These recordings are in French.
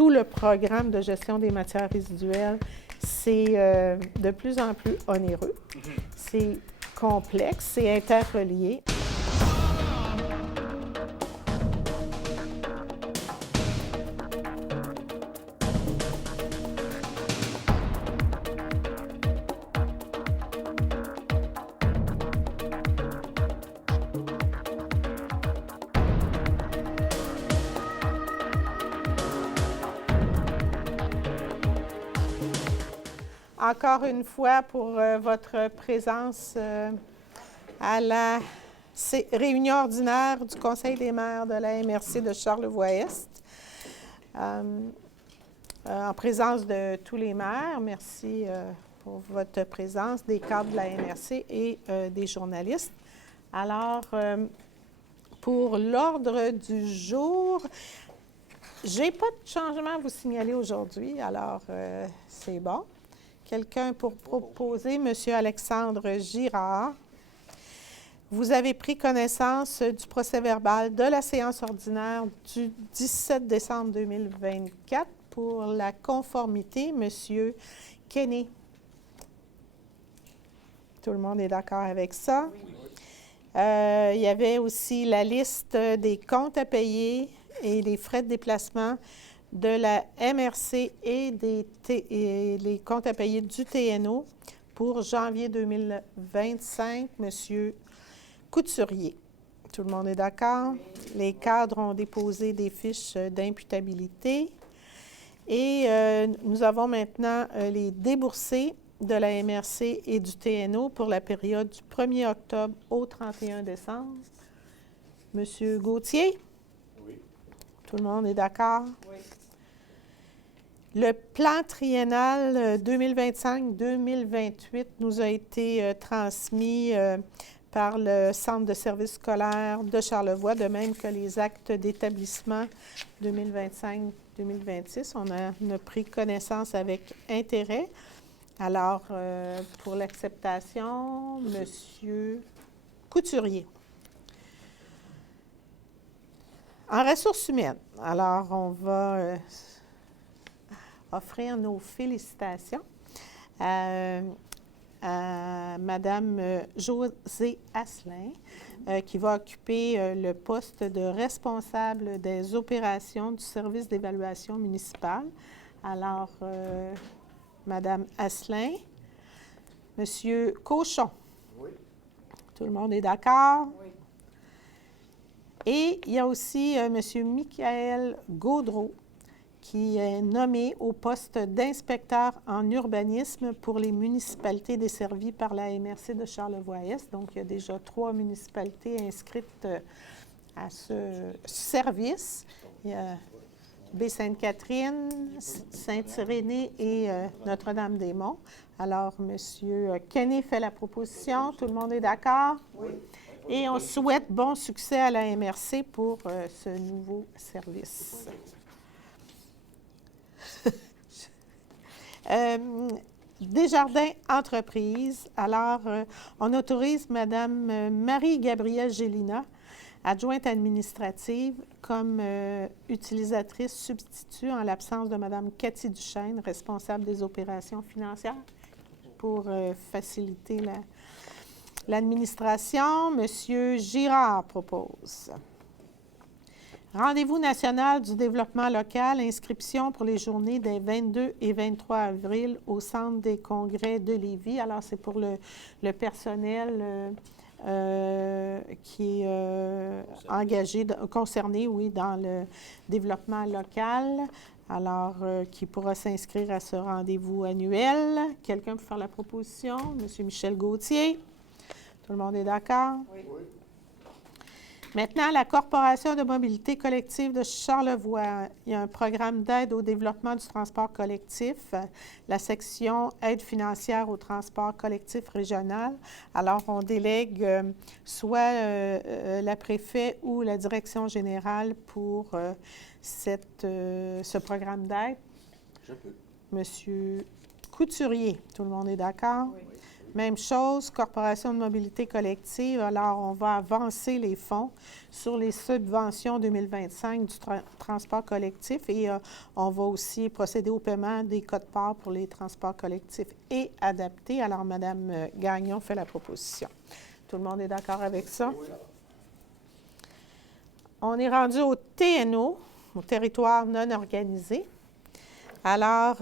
tout le programme de gestion des matières résiduelles, c'est de plus en plus onéreux. C'est complexe, c'est interrelié. Encore une fois, pour votre présence à la réunion ordinaire du Conseil des maires de la MRC de Charlevoix-Est. En présence de tous les maires, merci pour votre présence, des cadres de la MRC et des journalistes. Alors, pour l'ordre du jour, je n'ai pas de changement à vous signaler aujourd'hui, alors c'est bon. Quelqu'un pour proposer, M. Alexandre Girard. Vous avez pris connaissance du procès-verbal de la séance ordinaire du 17 décembre 2024 pour la conformité, M. Kenney. Tout le monde est d'accord avec ça? Oui. Il y avait aussi la liste des comptes à payer et les frais de déplacement de la MRC et les comptes à payer du TNO pour janvier 2025, M. Couturier. Tout le monde est d'accord? Oui. Les cadres ont déposé des fiches d'imputabilité. Et nous avons maintenant les déboursés de la MRC et du TNO pour la période du 1er octobre au 31 décembre. M. Gauthier? Oui. Tout le monde est d'accord? Oui. Le plan triennal 2025-2028 nous a été transmis par le Centre de services scolaires de Charlevoix, de même que les actes d'établissement 2025-2026. On a pris connaissance avec intérêt. Alors, pour l'acceptation, M. Couturier. En ressources humaines, alors on va offrir nos félicitations à Mme Josée Asselin, qui va occuper le poste de responsable des opérations du service d'évaluation municipale. Alors, Mme Asselin, M. Cochon. Oui. Tout le monde est d'accord? Oui. Et il y a aussi M. Michael Gaudreau, qui est nommé au poste d'inspecteur en urbanisme pour les municipalités desservies par la MRC de Charlevoix-Est. Donc, il y a déjà 3 municipalités inscrites à ce service. Il y a Baie-Sainte-Catherine, Saint-Irénée et Notre-Dame-des-Monts. Alors, M. Kenney fait la proposition. Tout le monde est d'accord? Oui. Et on souhaite bon succès à la MRC pour ce nouveau service. Desjardins Entreprises. Alors, on autorise Mme Marie-Gabrielle Gélina, adjointe administrative, comme utilisatrice substitut en l'absence de Mme Cathy Duchesne, responsable des opérations financières, pour faciliter l'administration. M. Girard propose. Rendez-vous national du développement local, inscription pour les journées des 22 et 23 avril au Centre des congrès de Lévis. Alors, c'est pour le personnel qui est engagé, concerné, oui, dans le développement local. Alors, qui pourra s'inscrire à ce rendez-vous annuel. Quelqu'un peut faire la proposition? M. Michel Gauthier. Tout le monde est d'accord? Oui. Maintenant, la Corporation de mobilité collective de Charlevoix. Il y a un programme d'aide au développement du transport collectif, la section aide financière au transport collectif régional. Alors, on délègue soit la préfet ou la direction générale pour ce programme d'aide. Je peux. Monsieur Couturier, tout le monde est d'accord? Oui. Même chose, Corporation de mobilité collective. Alors, on va avancer les fonds sur les subventions 2025 du transport collectif et on va aussi procéder au paiement des quotes-parts pour les transports collectifs et adaptés. Alors, Mme Gagnon fait la proposition. Tout le monde est d'accord avec ça? Oui. On est rendu au TNO, au territoire non organisé. Alors,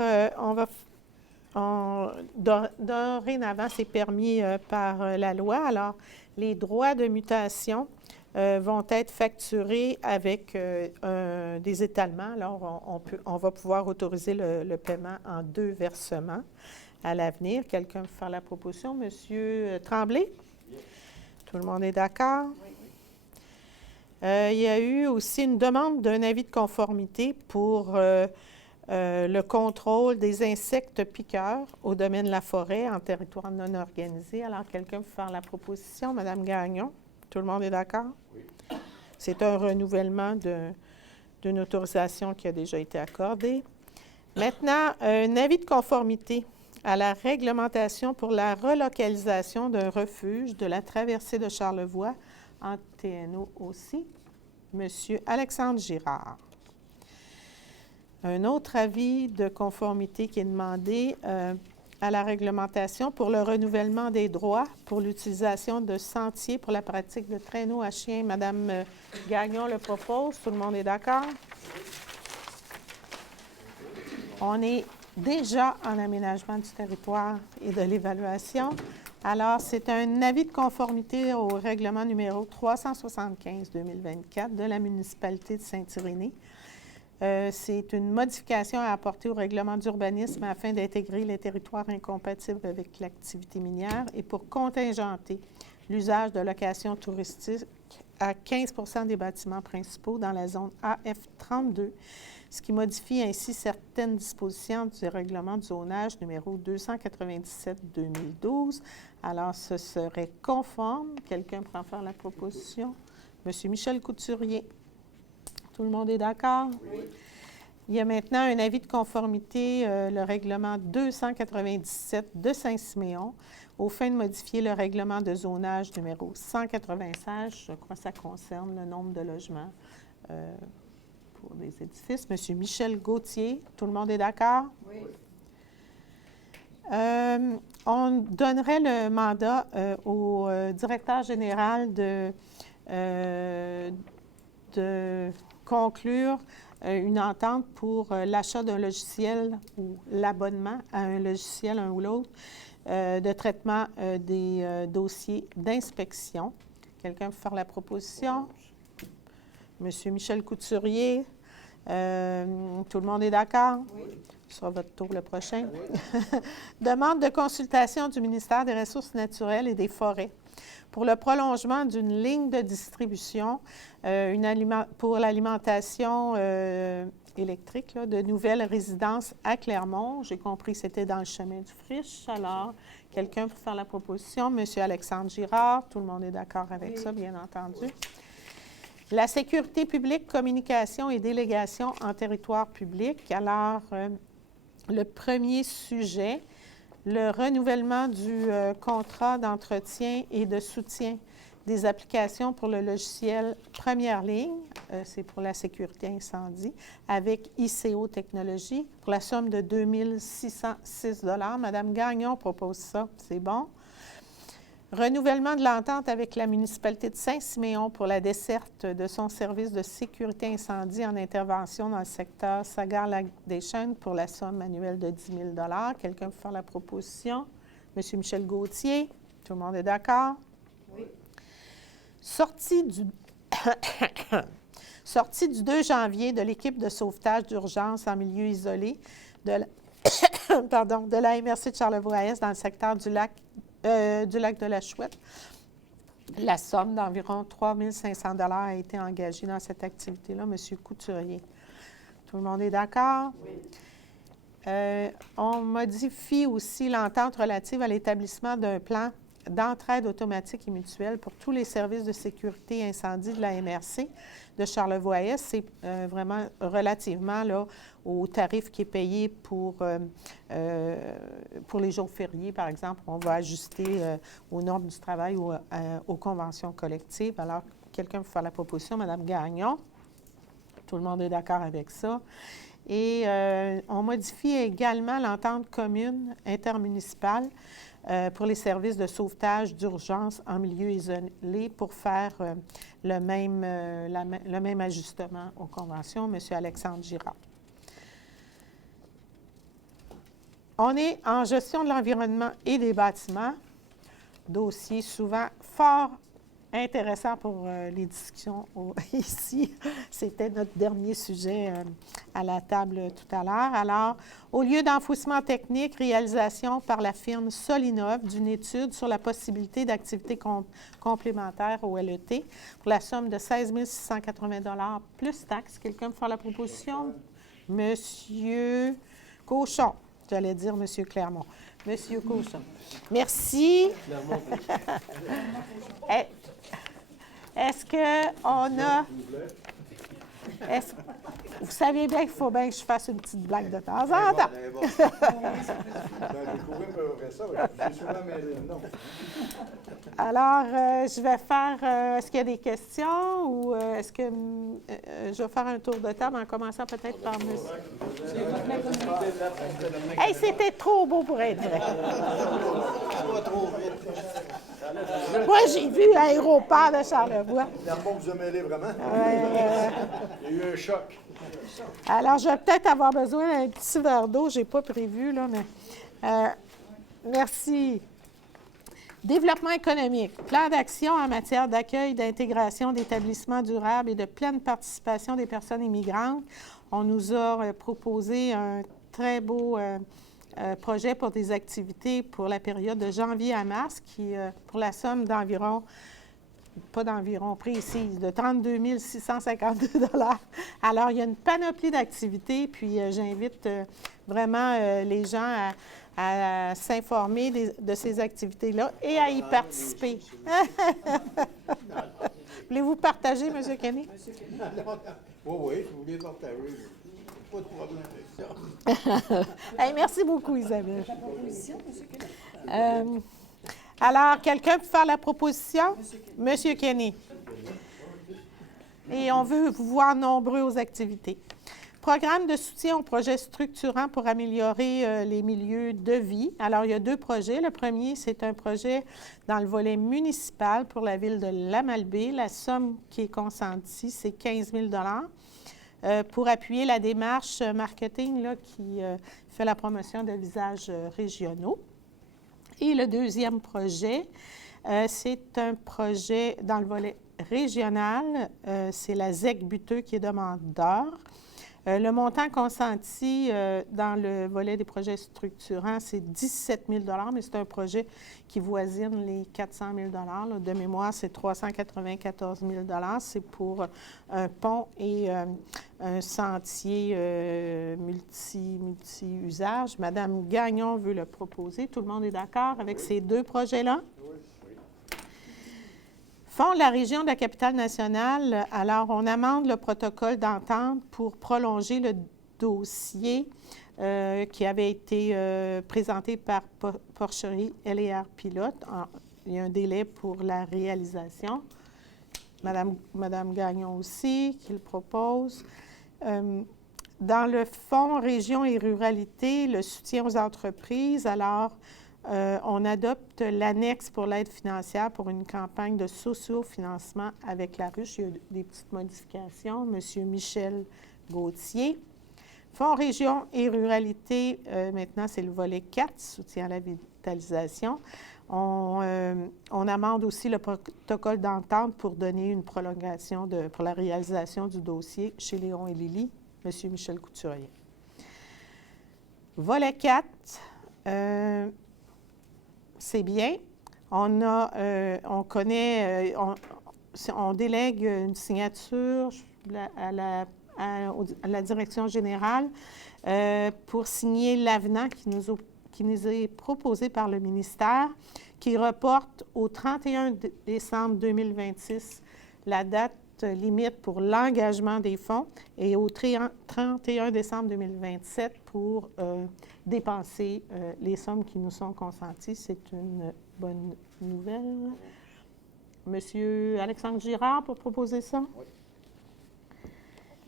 dorénavant, c'est permis par la loi. Alors, les droits de mutation vont être facturés avec des étalements. Alors, on va pouvoir autoriser le paiement en 2 versements à l'avenir. Quelqu'un veut faire la proposition? Monsieur Tremblay? Oui. Tout le monde est d'accord? Oui. Il y a eu aussi une demande d'un avis de conformité pour le contrôle des insectes piqueurs au domaine de la forêt en territoire non organisé. Alors, quelqu'un peut faire la proposition? Mme Gagnon, tout le monde est d'accord? Oui. C'est un renouvellement d'une autorisation qui a déjà été accordée. Maintenant, un avis de conformité à la réglementation pour la relocalisation d'un refuge de la traversée de Charlevoix en TNO aussi. Monsieur Alexandre Girard. Un autre avis de conformité qui est demandé à la réglementation pour le renouvellement des droits pour l'utilisation de sentiers pour la pratique de traîneaux à chiens. Mme Gagnon le propose. Tout le monde est d'accord? On est déjà en aménagement du territoire et de l'évaluation. Alors, c'est un avis de conformité au règlement numéro 375-2024 de la municipalité de Saint-Irénée. C'est une modification à apporter au règlement d'urbanisme afin d'intégrer les territoires incompatibles avec l'activité minière et pour contingenter l'usage de locations touristiques à 15 % des bâtiments principaux dans la zone AF32, ce qui modifie ainsi certaines dispositions du règlement de zonage numéro 297-2012. Alors, ce serait conforme. Quelqu'un peut en faire la proposition? Monsieur Michel Couturier. Tout le monde est d'accord? Oui. Il y a maintenant un avis de conformité, le règlement 297 de Saint-Siméon, aux fins de modifier le règlement de zonage numéro 196. Je crois que ça concerne le nombre de logements pour des édifices. Monsieur Michel Gauthier, tout le monde est d'accord? Oui. On donnerait le mandat au directeur général de conclure une entente pour l'achat d'un logiciel ou l'abonnement à un logiciel, un ou l'autre, de traitement des dossiers d'inspection. Quelqu'un peut faire la proposition? Monsieur Michel Couturier, tout le monde est d'accord? Oui. Ce sera votre tour le prochain. Oui. Demande de consultation du ministère des Ressources naturelles et des Forêts pour le prolongement d'une ligne de distribution pour l'alimentation électrique de nouvelles résidences à Clermont. J'ai compris que c'était dans le chemin du Friche. Alors, quelqu'un peut faire la proposition? Monsieur Alexandre Girard, tout le monde est d'accord avec ça, bien entendu. La sécurité publique, communication et délégation en territoire public. Alors, le premier sujet, le renouvellement du contrat d'entretien et de soutien des applications pour le logiciel Première Ligne, c'est pour la sécurité incendie, avec ICO Technologies, pour la somme de 2 606 $. Mme Gagnon propose ça, c'est bon. Renouvellement de l'entente avec la municipalité de Saint-Siméon pour la desserte de son service de sécurité incendie en intervention dans le secteur Sagard-Lac-des-Chênes pour la somme annuelle de 10 000 $. Quelqu'un peut faire la proposition? Monsieur Michel Gauthier, tout le monde est d'accord? Oui. Sortie du 2 janvier de l'équipe de sauvetage d'urgence en milieu isolé de la MRC de Charlevoix-Est dans le secteur du lac de la Chouette. La somme d'environ 3 500 $ a été engagée dans cette activité-là. Monsieur Couturier, tout le monde est d'accord? Oui. On modifie aussi l'entente relative à l'établissement d'un plan d'entraide automatique et mutuelle pour tous les services de sécurité et incendie de la MRC de Charlevoix-Est. C'est vraiment relativement là, au tarif qui est payé pour les jours fériés, par exemple. On va ajuster aux normes du travail ou aux conventions collectives. Alors, quelqu'un peut faire la proposition, Mme Gagnon. Tout le monde est d'accord avec ça. Et on modifie également l'entente commune intermunicipale pour les services de sauvetage d'urgence en milieu isolé pour faire le même ajustement aux conventions. M. Alexandre Girard. On est en gestion de l'environnement et des bâtiments, dossier souvent fort intéressant pour les discussions ici. C'était notre dernier sujet à la table tout à l'heure. Alors, au lieu d'enfouissement technique, réalisation par la firme Solinov d'une étude sur la possibilité d'activités complémentaires au LET pour la somme de 16 680 $ plus taxes. Quelqu'un peut faire la proposition? Monsieur Cochon. J'allais dire Monsieur Clermont. Monsieur Cochon. Merci. Est-ce qu'on a... Vous savez bien qu'il faut bien que je fasse une petite blague de temps en temps. Alors, je vais faire... est-ce qu'il y a des questions ou est-ce que je vais faire un tour de table en commençant peut-être par monsieur... Hey, c'était trop beau pour être vrai. Moi, j'ai vu l'aéroport de Charlevoix. Vous a mêlé vraiment. Il y a eu un choc. Alors, je vais peut-être avoir besoin d'un petit verre d'eau. Je n'ai pas prévu, là, mais... merci. Développement économique. Plan d'action en matière d'accueil, d'intégration d'établissements durables et de pleine participation des personnes immigrantes. On nous a proposé un très beau projet pour des activités pour la période de janvier à mars, qui, pour la somme d'environ, pas d'environ précise, de 32 652 $. Alors, il y a une panoplie d'activités, puis j'invite vraiment les gens à s'informer de ces activités-là et à y participer. Voulez-vous partager, M. Kenny? Oui, je voulais partager. Pas de problème avec ça. Hey, merci beaucoup, Isabelle. Alors, quelqu'un peut faire la proposition? M. Kenny. Et on veut vous voir nombreux aux activités. Programme de soutien aux projets structurants pour améliorer les milieux de vie. Alors, il y a deux projets. Le premier, c'est un projet dans le volet municipal pour la ville de Lamalbaie. La somme qui est consentie, c'est 15 000 $ pour appuyer la démarche marketing là, qui fait la promotion de visages régionaux. Et le deuxième projet, c'est un projet dans le volet régional. C'est la ZEC Buteux qui est demandeur. Le montant consenti dans le volet des projets structurants, c'est 17 000 $, mais c'est un projet qui voisine les 400 000 $. De mémoire, c'est 394 000 $. C'est pour un pont et un sentier multi-usage. Mme Gagnon veut le proposer. Tout le monde est d'accord avec ces deux projets-là? Fonds de la région de la Capitale-Nationale, alors on amende le protocole d'entente pour prolonger le dossier qui avait été présenté par Porcherie LR Pilote. Il y a un délai pour la réalisation. Madame Gagnon aussi, qui le propose. Dans le Fonds Région et Ruralité, le soutien aux entreprises, alors on adopte l'annexe pour l'aide financière pour une campagne de socio-financement avec la ruche. Il y a des petites modifications. Monsieur Michel Gauthier. Fonds Région et Ruralité, maintenant, c'est le volet 4, soutien à la vitalisation. On amende aussi le protocole d'entente pour donner une prolongation pour la réalisation du dossier chez Léon et Lily, Monsieur Michel Couturier. Volet 4, c'est bien. On délègue une signature à la direction générale pour signer l'avenant qui nous est proposé par le ministère, qui reporte au 31 décembre 2026 la date limite pour l'engagement des fonds et au 31 décembre 2027 pour dépenser les sommes qui nous sont consenties. C'est une bonne nouvelle. Monsieur Alexandre Girard pour proposer ça? Oui.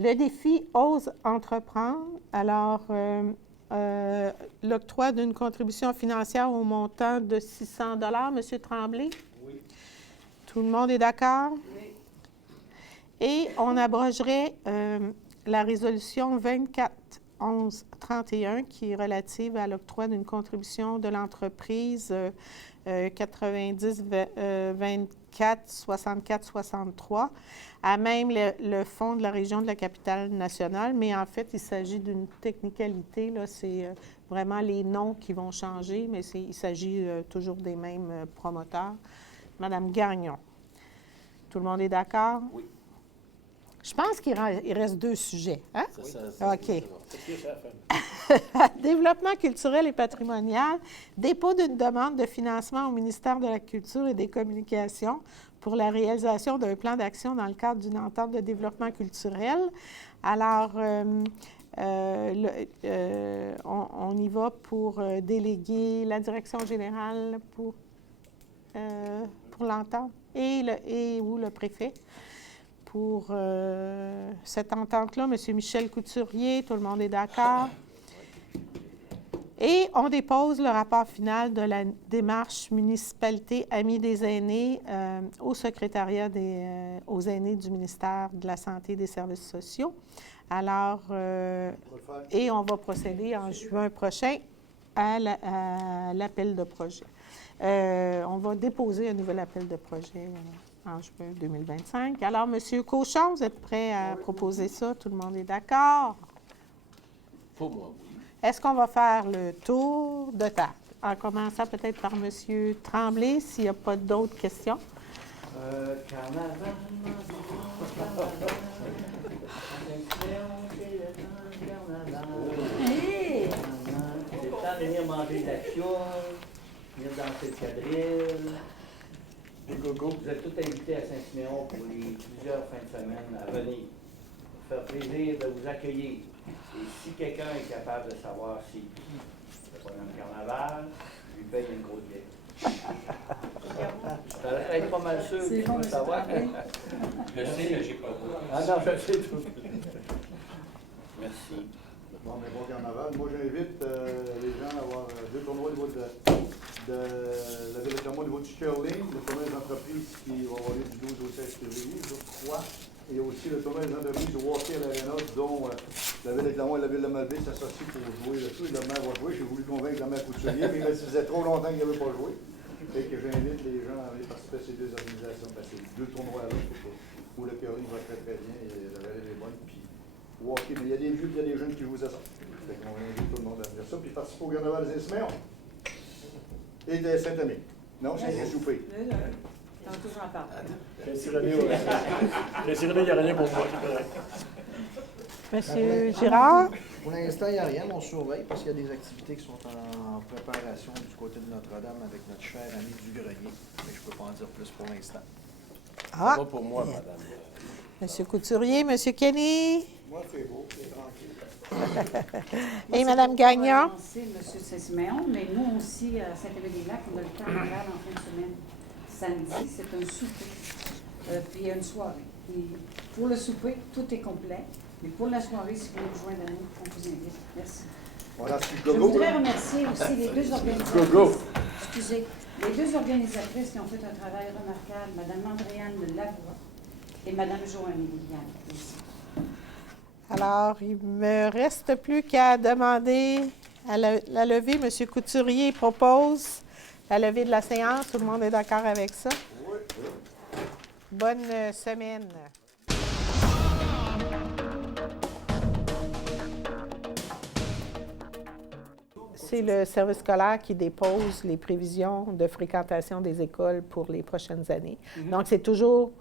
Le défi Ose entreprendre. Alors, l'octroi d'une contribution financière au montant de 600 $. Monsieur Tremblay? Oui. Tout le monde est d'accord? Oui. Et on abrogerait la résolution 24-11-31 qui est relative à l'octroi d'une contribution de l'entreprise 90-24-64-63 à même le fonds de la région de la capitale nationale. Mais en fait, il s'agit d'une technicalité. Là, c'est vraiment les noms qui vont changer, mais il s'agit toujours des mêmes promoteurs. Madame Gagnon. Tout le monde est d'accord? Oui. Je pense qu'il reste 2 sujets. Hein? C'est ça. OK. Développement culturel et patrimonial, dépôt d'une demande de financement au ministère de la Culture et des Communications pour la réalisation d'un plan d'action dans le cadre d'une entente de développement culturel. Alors, on y va pour déléguer la direction générale pour l'entente et le préfet. Pour cette entente-là, M. Michel Couturier, tout le monde est d'accord. Et on dépose le rapport final de la démarche municipalité Amis des aînés au secrétariat aux aînés du ministère de la Santé et des Services sociaux. Alors, et on va procéder en juin prochain à l'appel de projet. On va déposer un nouvel appel de projet en juin 2025. Alors, M. Cochon, vous êtes prêt à proposer ça? Tout le monde est d'accord? Pour moi, oui. Est-ce qu'on va faire le tour de table? En commençant peut-être par M. Tremblay, s'il n'y a pas d'autres questions. Carnaval, Hey! c'est le temps de venir manger de la fiole, venir danser le quadrille. Vous êtes tous invités à Saint-Siméon pour les plusieurs fins de semaine à venir. Ça fait plaisir de vous accueillir. Et si quelqu'un est capable de savoir c'est qui le bonhomme carnaval, je lui paye une grosse bière. Ça va être pas mal sûr C'est qu'il bon, faut monsieur savoir. Tremblay. Je sais, mais j'ai pas le droit. Ah non, je sais tout. Merci. Bon, mais bon carnaval. Moi, j'invite les gens à avoir 2 tournois au niveau de la ville de Clermont, au niveau du curling, le tournoi des entreprises qui va avoir lieu du 12 au 16 février, je crois. Et aussi le tournoi des entreprises au Hockey à l'Arena, dont la ville de Clermont et la ville de Malbaie s'associent pour jouer le tout. Et le maire va jouer. J'ai voulu convaincre le maire Couturier, mais il m'a dit que ça faisait trop longtemps qu'il n'avait pas joué. Et que j'invite les gens à aller participer à ces 2 organisations, parce que c'est 2 tournois-là où le curling va très très bien et la relève est bonne. Puis, au hockey, mais il y a des vieux et il y a des jeunes qui jouent à ça. Fait qu'on invite tout le monde à venir ça. Puis participer au carnaval des Saint-Siméon et de Saint-Aimé. Non, c'est un souper. Tantôt, j'en parle. Je il n'y a rien pour moi. Monsieur Girard? Pour l'instant, il n'y a rien, mais on surveille parce qu'il y a des activités qui sont en préparation du côté de Notre-Dame avec notre cher ami du grenier. Mais je ne peux pas en dire plus pour l'instant. Ça va pour moi, madame. Monsieur Couturier, Monsieur Kenny? Moi, c'est beau, c'est tranquille. Et Mme Gagnon? C'est M. Saint-Siméon, mais nous aussi, à Saint-Aimé-des-Lacs, on a le carnaval en fin de semaine. Samedi, c'est un souper. Puis il y a une soirée. Et pour le souper, tout est complet. Mais pour la soirée, si vous voulez vous joindre à nous, on vous invite. Merci. Voilà, c'est Je Gogo. voudrais remercier aussi les 2 organisatrices. Excusez, les 2 organisatrices qui ont fait un travail remarquable, Mme Andréane Lavoie et Mme Joanne Liliane. Merci. Alors, il ne me reste plus qu'à demander à la levée. M. Couturier propose la levée de la séance. Tout le monde est d'accord avec ça? Oui. Bonne semaine. C'est le service scolaire qui dépose les prévisions de fréquentation des écoles pour les prochaines années. Donc, c'est toujours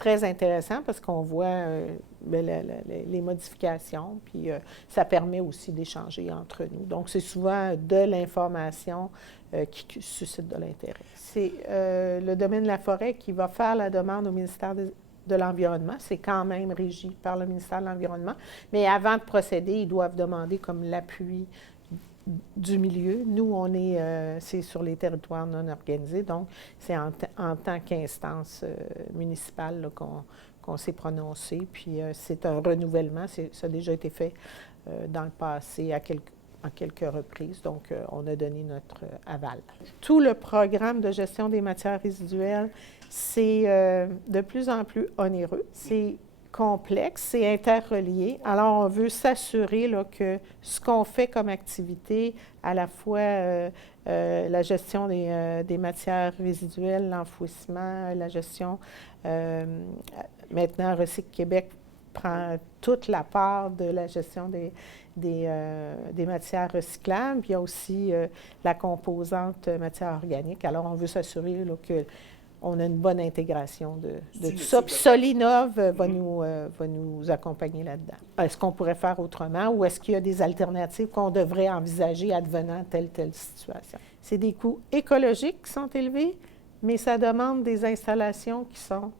très intéressant parce qu'on voit les modifications, puis ça permet aussi d'échanger entre nous. Donc, c'est souvent de l'information qui suscite de l'intérêt. C'est le domaine de la forêt qui va faire la demande au ministère de l'Environnement. C'est quand même régi par le ministère de l'Environnement. Mais avant de procéder, ils doivent demander comme l'appui du milieu. Nous, c'est sur les territoires non organisés, donc c'est en tant qu'instance municipale là, qu'on s'est prononcé. Puis c'est un renouvellement, ça a déjà été fait dans le passé en quelques reprises, donc on a donné notre aval. Tout le programme de gestion des matières résiduelles, c'est de plus en plus onéreux. C'est complexe, c'est interrelié. Alors, on veut s'assurer là, que ce qu'on fait comme activité, à la fois la gestion des matières résiduelles, l'enfouissement, la gestion, maintenant, Recycle Québec prend toute la part de la gestion des matières recyclables. Puis il y a aussi la composante matière organique. Alors, on veut s'assurer là, que on a une bonne intégration de tout ça. Puis Solinov va nous accompagner là-dedans. Est-ce qu'on pourrait faire autrement ou est-ce qu'il y a des alternatives qu'on devrait envisager advenant telle situation? C'est des coûts écologiques qui sont élevés, mais ça demande des installations qui sont...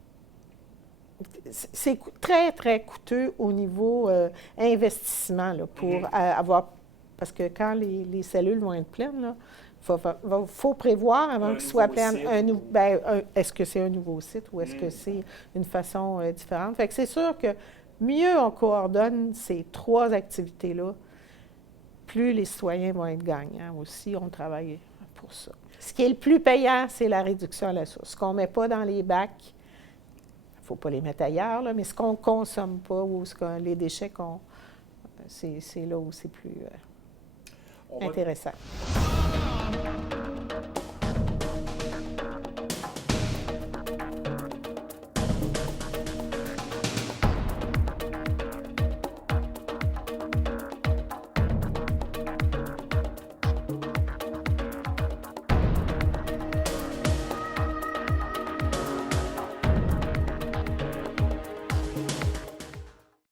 C'est très, très coûteux au niveau investissement là, pour avoir... Parce que quand les cellules vont être pleines, là, faut prévoir avant qu'il soit plein est-ce que c'est un nouveau site ou est-ce que c'est une façon différente? Fait que c'est sûr que mieux on coordonne ces 3 activités-là, plus les citoyens vont être gagnants aussi. On travaille pour ça. Ce qui est le plus payant, c'est la réduction à la source. Ce qu'on ne met pas dans les bacs, il ne faut pas les mettre ailleurs, là, mais ce qu'on ne consomme pas ou les déchets, c'est là où c'est plus intéressant.